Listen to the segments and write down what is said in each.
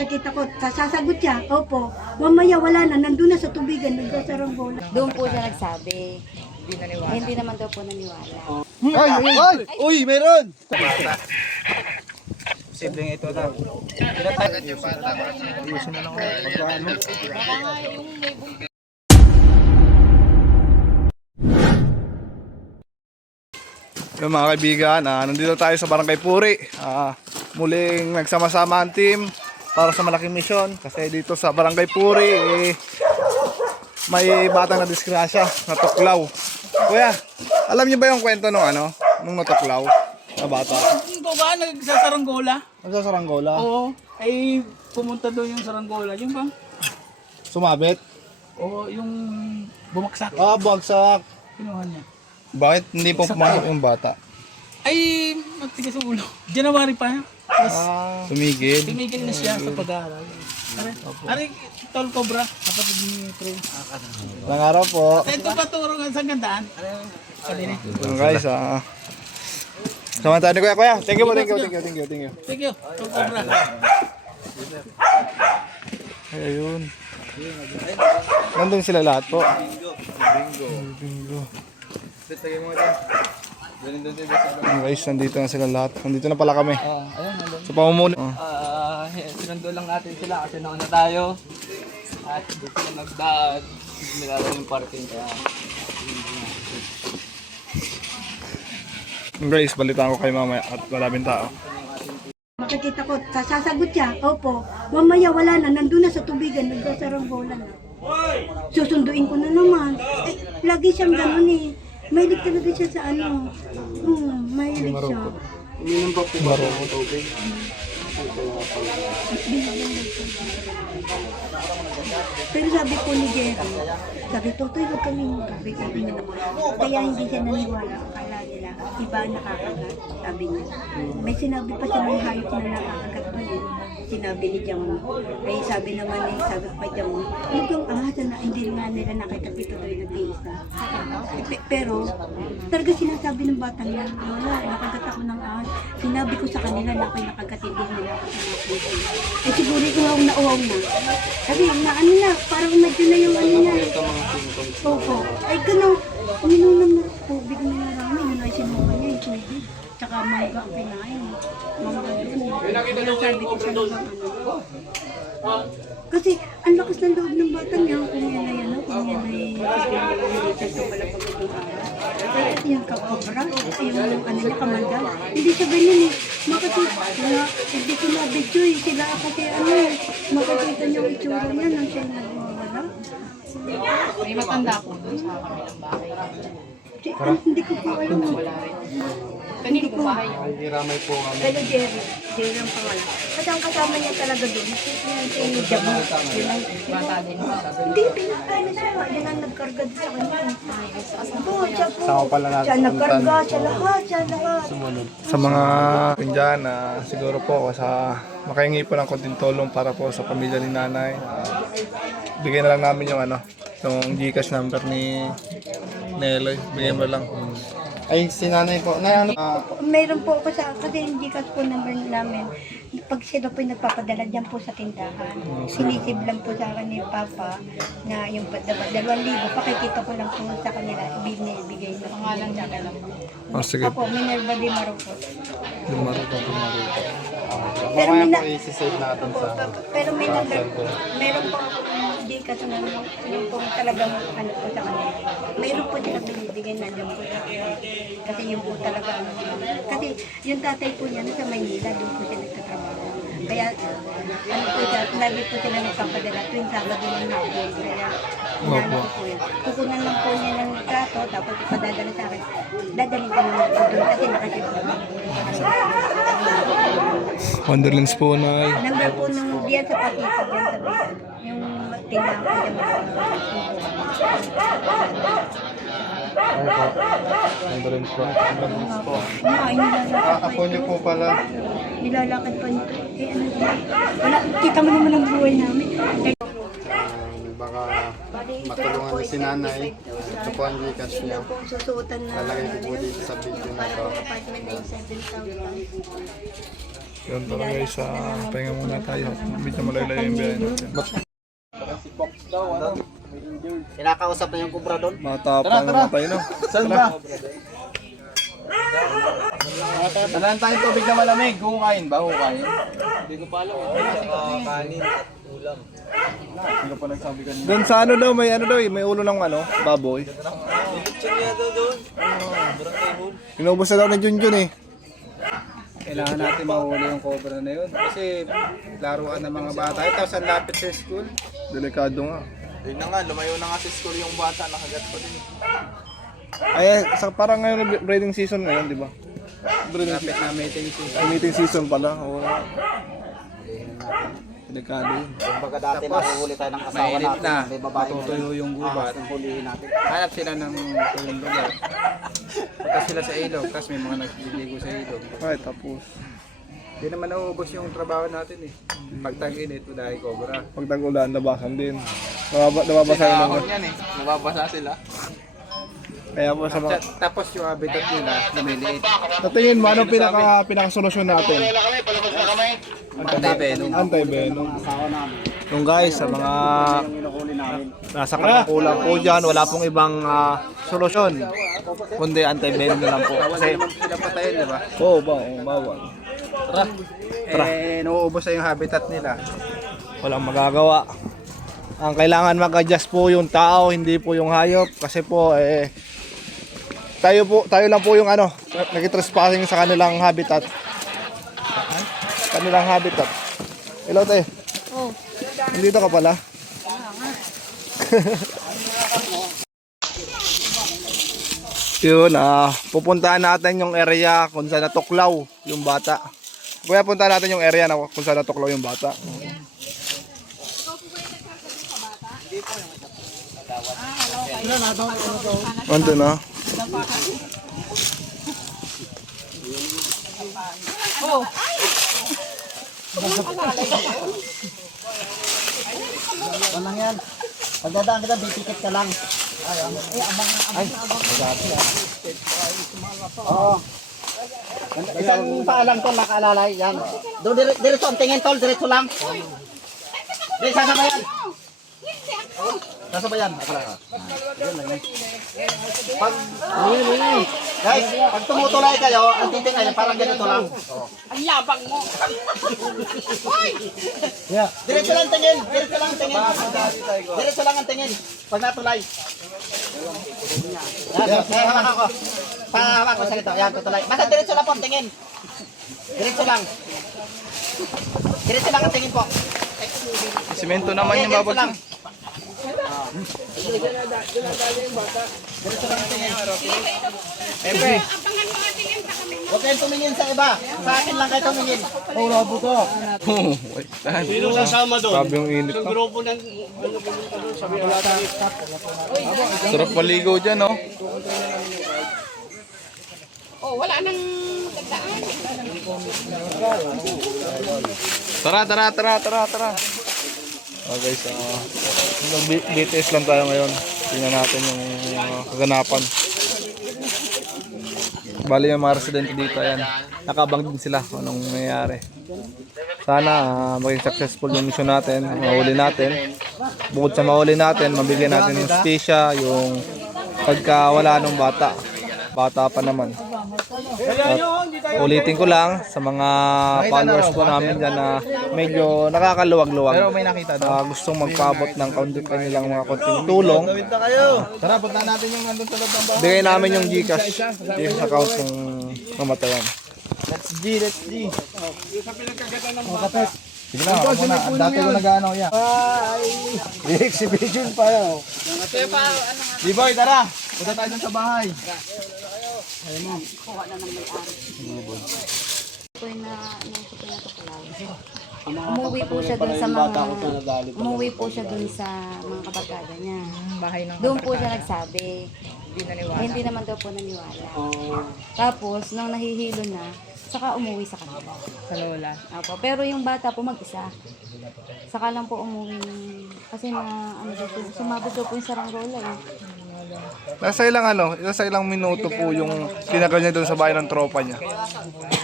Makikita ko, sasagot siya, opo. Mamaya wala na, nandun na sa tubigan, nagkasaranggola. Doon po siya nagsabi. Hindi naman daw po naniwala. Ay! Ay! Uy! Meron! Posibleng ito daw. Pinatagat yung bata. Ayusin na lang ako. Pagkaano. Yung mga kaibigan, nandito tayo sa Barangay Puri. Muling nagsama-sama ang team para sa malaking misyon. Kasi dito sa Barangay Puri, may batang nadisgrasya, natuklaw. Kuya, alam niyo ba yung kwento nung natuklaw na bata? Ito ba? Nagsasaranggola? Nagsasaranggola? Oo. Ay, pumunta doon yung saranggola. Yung bang? Sumabit? Oo, yung bumaksak. Bagsak. Kinuha niya. Bakit hindi po pumasok yung bata? Ay, matigas ang ulo. January pa. Tapos, Tumigil. tumigil na siya sa pag-aaral. Ari, tol cobra. Kapatid ni Trey. Ilang araw po. Ito pa turo sa gandaan. Kanina. Guys, sama tayo ni Kuya. Thank you po, thank you. Thank you, tol cobra. Ayun. Nandun sila lahat po. Bingo. Guys, nandito na sila lahat. Nandito na pala kami. Sa pamumuno. Sinundo lang natin sila kasi nauna tayo. At dito sila nagdaan. Nilalaro yung parking kaya. Guys, balitaan ko kayo mamaya at maraming tao. Makikita ko, sasagot siya, opo. Mamaya wala na, nandun na sa tubigan, nagkasaranggola na. Susunduin ko na naman. Lagi siyang ganun eh. Mahilig talaga siya sa mahilig siya. Uminom pa po ba ng tubig? Pero sabi po ni Jerry, sabi, Totoy, huwag kami sabi niya naman. Kaya hindi siya naniwala, akala nila, iba ang nakakagat, sabi niya. May sinabi pa siya ng hayop na nakakagat doon eh. Sinabi ni Jamon. Ay sabi naman sabi pa Jamon, huwag kang ahasa na hindi nga nila nakita si Totoy nag-iisa. Pero, talaga sinasabi ng batang yan, wala, nakagat ako ng ahas. Sinabi ko sa kanila na ako'y nakagat, hindi nila ako sa puso. Eh siguro uhaw na. Sabi, parang medyo na yung niya. Opo. Ay ganun, uminom ng tubig na marami, yun ay sinuha niya yung tubig. Tsaka mangga ang pinain. Mangga yun. Kaya sabi ko sa kasi ang lakas ng loob ng batang niya, kung yan ay kung yan ay nilitan sa pala pagkakong araw. Kaya yung kakobra, yung niya, kamandal. Hindi siya ganyan eh. Hindi ko na-video eh. Sila kasi makikita niyo yung itsura niya nang siya nagwawala. May matanda po doon sa kabilang bahay. Hindi ko po alam. Kanino po bahay? Hindi ramay po kami. Pero Jerry ang pangalan. Kasi ang kasama niya talaga doon, yan si Jabo. Bata din po. Hindi, pinakain siya. Yan ang nagkarga sa kanya. Oo, siya po. Sama pala natin Siya nagkarga, siya lahat. Sa mga dyan, siguro po makahingi po ng konting tulong para po sa pamilya ni nanay. Bigyan na lang namin yung yung Gcash number ni Neloy. Bigyan mo lang. Ay, si nanay po. Mayroon po ako kasi hindi kasi po number namin. Pag sila po yung nagpapadala dyan po sa tindahan, sinisib lang po sa akin ni Papa na yung 2,000, pakikita ko lang po sa kanila, ibigay na. Pangalan niya lang. Sige. Opo, Minerva Di Marupos. Lumaro po. Pero Mamaya may po i-save natin sa... pero meron po hindi kasi yung po talagang po sa kanila. Meron po sila binibigay na dyan po sa kanila. Kasi yung po talaga kasi yung tatay po niya sa Maynila, doon po siya nagtatrabaho. Kaya po siya, lagi po sila nagpapadala tuwing Sabado ng hapon. Kaya inano po yun. Kukunan lang po niya ng trato, tapos ipadadala sa akin. Dadalhin ko naman po doon kasi nakasip po. Wonderlands po na. Number po nung diyan sa Pasipag yan sa bayan. Yung tindahan ko dyan. Wonderlands po. Apo niyo po pala. Nilalakad pa nito. Wala, kita mo naman ang buhay namin. Baka matulungan na si nanay. Ito po ang Gcash niya. Susuotan na. Lalagay ko po dito sa video na ito. Apartment ay 7,000. Yun tara guys, pahinga muna tayo. Medyo malayo-layo yung biyahe natin. Kinakausap na yung kubra doon. Matapang naman tayo, no? Saan ba? Dalan tayong tubig na malamig. Hukain ba? Hukain? Hindi ko pa alam. Kanin. Ulam. Hindi ko pa nagsabi kanina. Doon sa ano daw, may ulo ng ano, baboy. Inubos na daw ni Junjun eh. Kailangan natin mahuli yung cobra na yun. Kasi laruan ng mga bata. Ito sa lapit sa school. Delikado nga. Yun na nga, lumayo na nga sa school yung bata. Nakagat pa din. Ay, parang ngayon breeding season ngayon, di ba? Breeding Lapit na meeting season. meeting season pala. Oo. Delikado yun. Kumbaga dati nahuhuli tayo ng asawa natin. May babae matutuyo yung gubat. Hulihin natin. Hanap sila ng tuyong lugar. Punta sila sa ilog. Tapos may mga nagliligo sa ilog. Ay, tapos. Hindi naman nauubos yung trabaho natin eh. Pag tag-init, dahil cobra. Pag tag-ulan, nabasan din. Nababasa yun naman. Yan eh. Nababasa sila. Kaya po sa mga... Tapos yung habitat nila, lumiliit. Sa tingin mo, anong pinaka-solusyon natin? Anti-venom. Anti-venom. Yung guys, sa mga nasa kakulang po dyan, wala pong ibang solusyon. Kundi anti-venom na lang po. Kasi sila patayin, di ba? Oo, bawal. Nauubos na yung habitat nila. Walang magagawa. Ang kailangan mag-adjust po yung tao, hindi po yung hayop. Kasi po, tayo lang po yung nagitrespassing sa kanilang habitat. Kanilang habitat. Hello, te. Oh. Nandito ka pala. Yun, pupuntahan natin yung area kung saan natuklaw yung bata. Kuya, puntahan natin yung area na kung saan natuklaw yung bata. Ando na. Walang yan. Pagdadaan kita, bipikit ka lang. Oo. Isang paalam tol, nakaalalay. Yan. Doon, diretso ang tingin tol, diretso lang. Di, sasabayan. Sasabayan. Ako lang. Pag, guys, pag tumutulay kayo, ang titing kayo, parang ganito lang. Ang yabang mo. Diretso lang tingin, diretso lang tingin. Diretso lang ang tingin. Pag natulay. Yan, hawak ako. Pahawak ko sa ito. Yan, tutulay. Basta diretso lang po ang tingin. Diretso lang. Diretso lang ang tingin po. Simento naman yung Diretso babag. lang. Diretso lang ang tingin. Epe. Huwag kayong tumingin sa iba. Sa akin lang kayo tumingin. Sino sasama doon? Sabi yung init. Sarap maligo dyan, no? Oh, wala nang tagdaan. Tara. Guys, BTS lang tayo ngayon. Tingnan natin yung kaganapan. Bali yung mga residente dito, ayan. Nakabang din sila kung anong nangyayari. Sana maging successful yung mission natin, mahuli natin. Bukod sa mahuli natin, mabigyan natin yung justisya, yung pagkawala ng bata. Bata pa naman. At ulitin ko lang sa mga followers po namin dyan na medyo nakakaluwag-luwag. Gustong magpaabot ng kanilang mga konting tulong. Tara, punta natin yung nandun sa loob ng bahay. Bigay namin yung Gcash account ng mamatayan. Let's G. Sige na, ako na. Dati ko nag-ano yan. Exhibition pa yun. D-boy, tara. Punta tayo dun sa bahay. Kuha na ng may-ari. Ito yung natuklaw. Umuwi po siya dun sa mga kabarkada niya. Doon po siya nagsabi. Hindi naman daw po naniwala. Tapos, nung nahihilo na, saka umuwi sa kanila. Sa lola. Apo. Pero yung bata po mag-isa. Saka lang po umuwi kasi na sumabot daw po yung saranggola eh. Nasa ilang minuto po yung tinagal niya doon sa bahay ng tropa niya.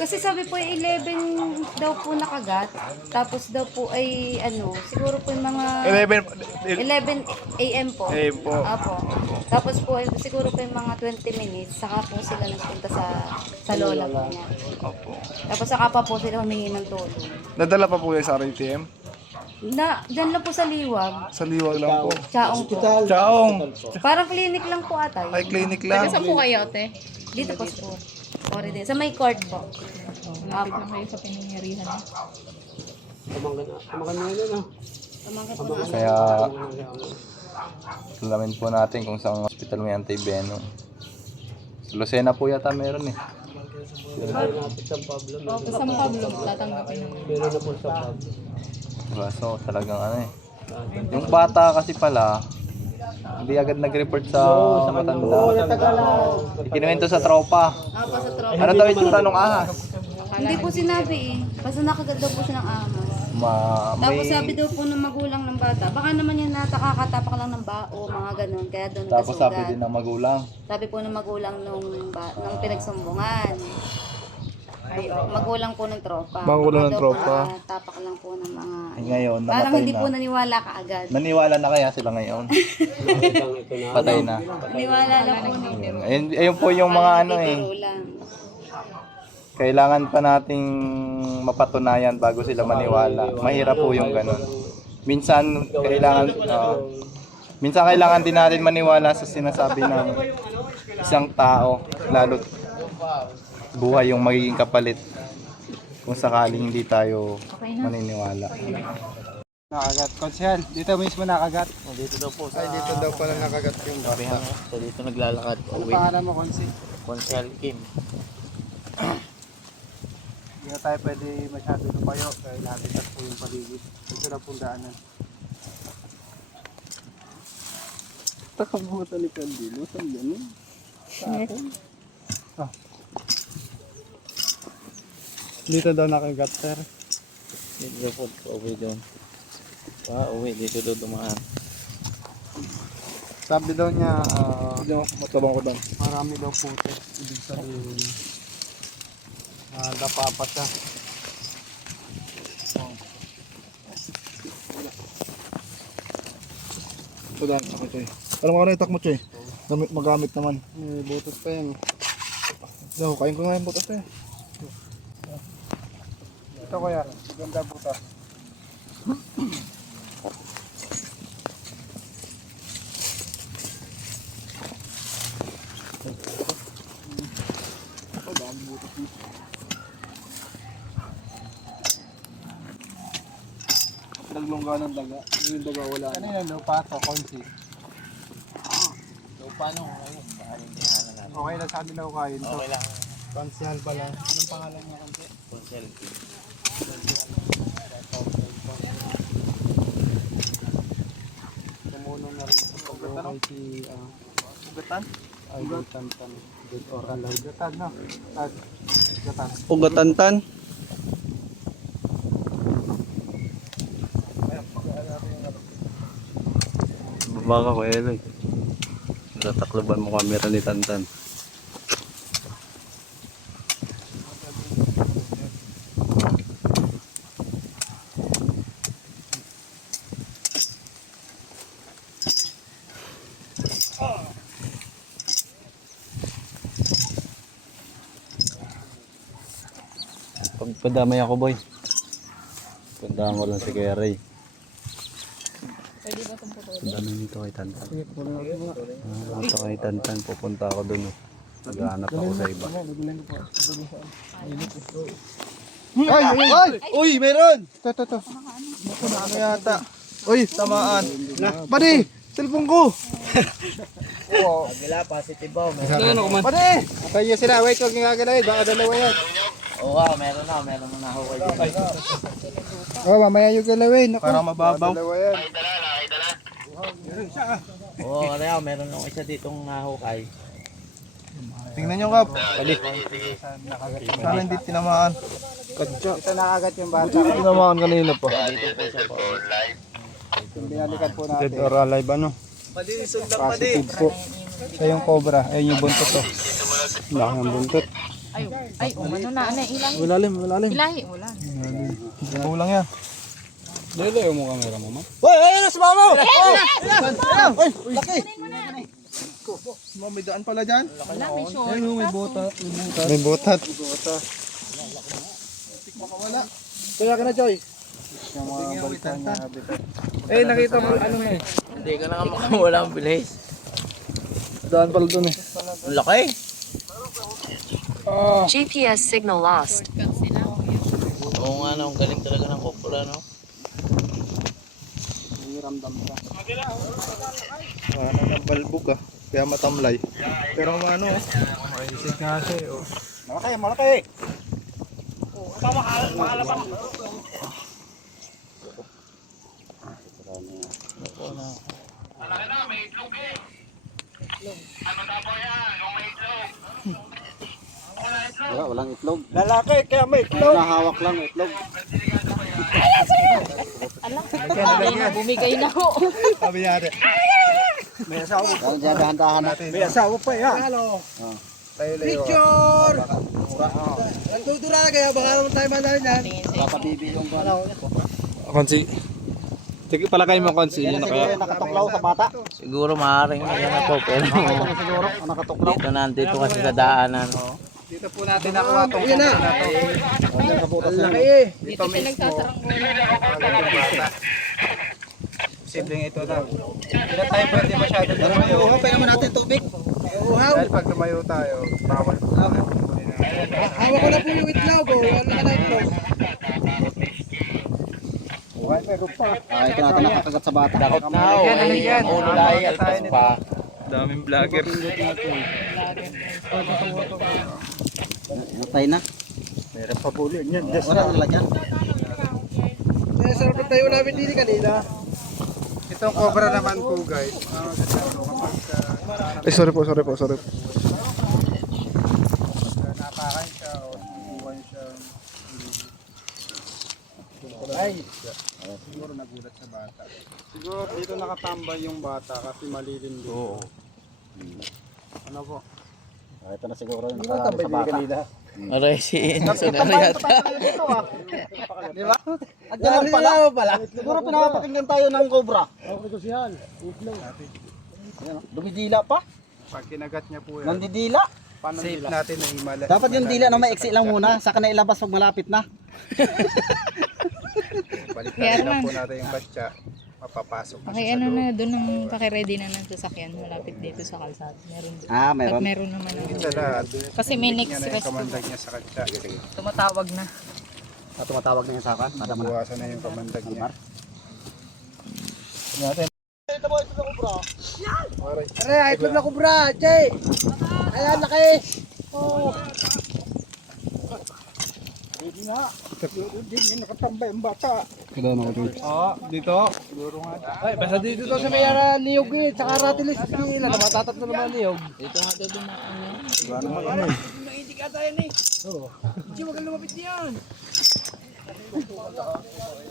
Kasi sabi po 11 daw po nakagat. Tapos daw po ay siguro po yung mga 11 AM po. AM po. Apo. Tapos po siguro po yung mga 20 minutes saka po sila nagpunta sa lola po niya. Opo. Tapos saka pa po sila humingi ng tulong. Nadala pa po yung sa RTM? Diyan lang po sa Liwag. Sa liwag lang po. Chaong po. Chaong! Parang clinic lang po ata. Ay, clinic lang. Saan po kayo, te? Dito po po. Sorry din. Sa may court po. Lapit lang kayo sa pinangyarihan. Kaya alamin po natin kung saan hospital may anti-venom. Sa Lucena po yata meron eh. Sa San Pablo, tatanggapin naman. Kaso talagang yung bata kasi pala, hindi agad nag-report sa matanda. Ikinuwento sa tropa. Apo sa tropa. Ano daw itsura nung ahas? Hindi po sinabi eh. Basta nakagat daw po siya ng ahas. Tapos sabi daw po ng magulang ng bata, baka naman yan nakakatapak lang ng bao, mga ganun. Kaya doon Tapos sabi nagkasugat. din ng magulang. Sabi po ng magulang nung pinagsumbungan. Ay, magulang po ng tropa. Magulang ng Baka daw tropa. po tapak lang po ng mga... Ngayon, Parang namatay hindi na. po naniwala kaagad. Naniwala na kaya sila ngayon? Patay na. Naniwala lang po ng Ayun po yung mga turo lang. kailangan pa nating mapatunayan bago sila maniwala. Mahirap po yung ganun. Minsan kailangan din natin maniwala sa sinasabi ng isang tao, lalo buhay yung magiging kapalit kung sakaling hindi tayo maniniwala. Nakagat. Konsehal, dito mismo nakagat. Dito daw po Ay, dito daw pala nakagat yung bata. So dito naglalakad. Ano pangalan mo, Konsi? Konsel Kim. Hindi na tayo pwede masyado lumayo dahil habitat po yung paligid. Ito na pong daanan. Takabutan ni Candilo. Saan ganun? Dito daw nakagat, sir. Dito po, uwi doon. Uwi, dito daw dumaan. Sabi daw niya, Matabang ko doon. marami daw putik. Ibig sabihin, dapa pa siya. Ito daan ako, Choy. Alam mo ano itak mo, Choy? Magamit naman. May butos pa yan. So, kain ko nga yung butas eh. Ito kuya, ganda butas. Naglungga ng daga. Yung daga wala na. Kanina lupa to, konsi. Paano ngayon? Baka hindi na natin. Okay lang sa atin daw kain to. Okay lang. Pansihal pala. Anong pangalan niya konsi? Konsel Kim. Tumuno na rin sa pagbuhay si Ugatan? Ay, Tantan. Good or alive. Gatan, no? Gatan. Ugatantan. Baka ko Eloy. Tatakloban mo camera ni Tantan. Pagpadamay ako, boy. Puntahan ko lang si Kuya Ray. Pagdamay nito kay Tantan. Ito kay Tantan, pupunta ako dun. Maghahanap ako sa iba. Ay! Ay! Uy! Meron! Ito. Ano yata? Uy! Tamaan. Pare! Cellphone ko! Agila, positive ba? Pare! Kaya sila. Wait, huwag nga gagalawin. Baka dalawa yan. Oo, meron na ako kayo. Oh, mamaya yung galawin. Parang mababaw. Dalawa yan. Oo, meron akong isa ditong nahukay. Tingnan nyo, Kap. Balik. Sana hindi tinamaan. Kadya. Ito nakagat yung bata. Tinamaan kanina pa. Dito po siya po. Binalikan po natin. Dead or alive ano? Positive po. Siya yung cobra. Ayun yung buntot to. Laki ng buntot. Ay, umano na. Ano, ilahi. Malalim, malalim. Ilahi, wala. Kulang yan. Lalayo mo camera mo, man. Uy, ayun na, sumama! Uy, laki! May daan pala dyan. Wala, may short. Ayun, may botat. May botat. Kaya ka na, Joy. Yung mga balitan na habitat. Eh, nakita mo ano na eh. Hindi ka na nga makawala ang bilis. Daan pala dun eh. Ang laki. GPS signal lost. Oo nga na, ang galing talaga ng kopra, no? Ano ng balbog ah. Kaya matamlay. Pero ano, maisig nga siya eh. Oh. Malaki, malaki. Wala, walang itlog. Lalaki, kaya may itlog. Nahawak lang itlog. Bumigay na ho. Sabi yari. May asawa. Kaya dyan, dahan-dahan natin. May asawa pa yan. Picture! Nagtutura na kaya baka naman tayo mandalin yan. Papabibi yung ano. Konsi. Sige pala kayo mo konsi. Yan siguro yung nakatuklaw sa bata. Siguro maaaring yan ako, pero Ito siguro, ang nakatuklaw. dito nandito kasi sa daanan. Dito po natin nakuha itong kombo na to. Diyan sa butas na. Dito siya nagsasaranggola. Posibleng ito na. Hindi na tayo pwede masyado tumayo. Pwede naman natin tubig. Dahil pag tumayo tayo, bawal. Hawak ko na po yung itlog. Wala ka na itlog. Ah, ito natin nakakagat sa bata. Takot na ako, eh. Ulo lahi at pa. Daming vlogger. Natay na. Meron pa po yun yan. Wala na lagyan. Kaya sarap na tayo namin dito kanina. Itong cobra naman po guys. Eh sorry po. Napakan siya o buwan siya. Ay, siguro nagulat sa bata. Siguro dito nakatambay yung bata kasi malilim dito. Oo. Ano po? Ah, ito na siguro yung nakalaro sa bata. Aray, si Inson na yata. Di ba? At yan pala. Siguro pinapakinggan tayo ng cobra. Ayan, dumidila pa. Pag kinagat niya po yan, Nandidila. paano safe natin na himala. Dapat yung dila na maiksi lang muna, saka na ilabas pag malapit na. Balikan lang po natin yung batya. Mapapasok na Okay, siya sa ano loob. na, doon ang pakiready na ng sasakyan. Malapit dito sa kalsada. Meron doon. Ah, At meron. meron naman ang Sa lahat. Kasi may next Niya na yung rest po. kamandag niya sa katsa. Tumatawag na. Ah, tumatawag na yung saka. Para man. Buwasan na yung kamandag niya. Aray, itlog na cobra! Jay! Ayan, laki! Oh. Hindi nga. Hindi nakatambay ang bata. Dito. Siguro nga. Ay, basta dito to sa may niyog eh. Tsaka ratilis. Ilan na matatat na naman niyog. Dito nga daw doon na ano. Diba naman ano eh. Hindi ka tayo eh. Oo. Hindi wag kang lumapit niyan.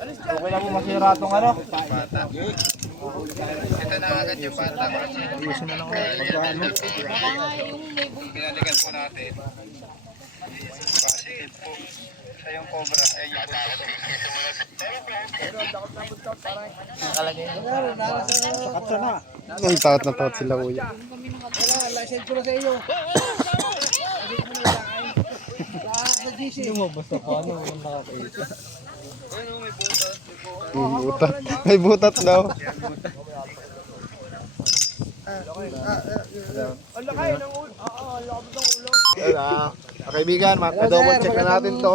Okay na po masira itong ano. Bata. Ito na agad yung bata. Ayusin na lang ako. Pagkaano. Pinaligan po natin. Positive po. Siya yung cobra. Ay, yung Sakat na. Ang takot na takot sila kuya. license ko na sa iyo. Lumabas na pa ano. May butat. May butat daw. Kaibigan, double check na natin to.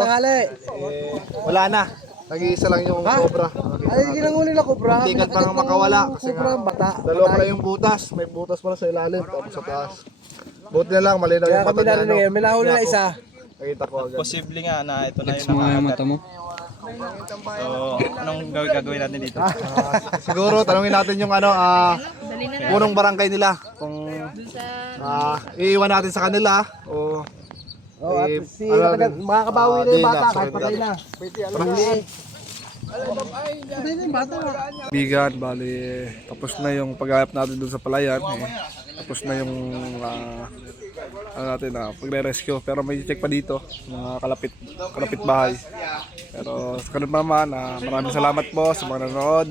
Wala na. Nag-iisa lang yung cobra. Ay, ginanguli na cobra. Tikat pa nga makawala. Kasi Cobra, nga, bata. dalawa pala yung butas. May butas pala sa ilalim. Tapos sa taas. Buti na lang, malinaw yung mata niya. No? May nahuli na isa. Nakita ko agad. Posible nga na ito na yung nakakagat. So, anong gagawin natin dito? Siguro, tanungin natin yung ano, Dali na. punong barangay nila. Kung Doon sa... iiwan natin sa kanila o Oh, at si makakabawi na yung bata kahit patay na. Bigan, bali, tapos na yung paghahanap natin doon sa palayan. Tapos na yung pagre-rescue. Pero may check pa dito, mga kalapit bahay. Pero sa kanila naman, maraming salamat po sa mga nanonood.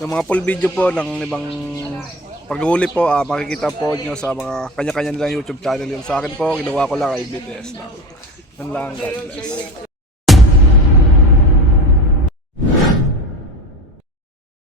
Yung mga full video po ng ibang paghuli po, makikita po nyo sa mga kanya-kanya nilang YouTube channel. Yung sa akin po, ginawa ko lang ay BTS lang. Yun lang, God bless.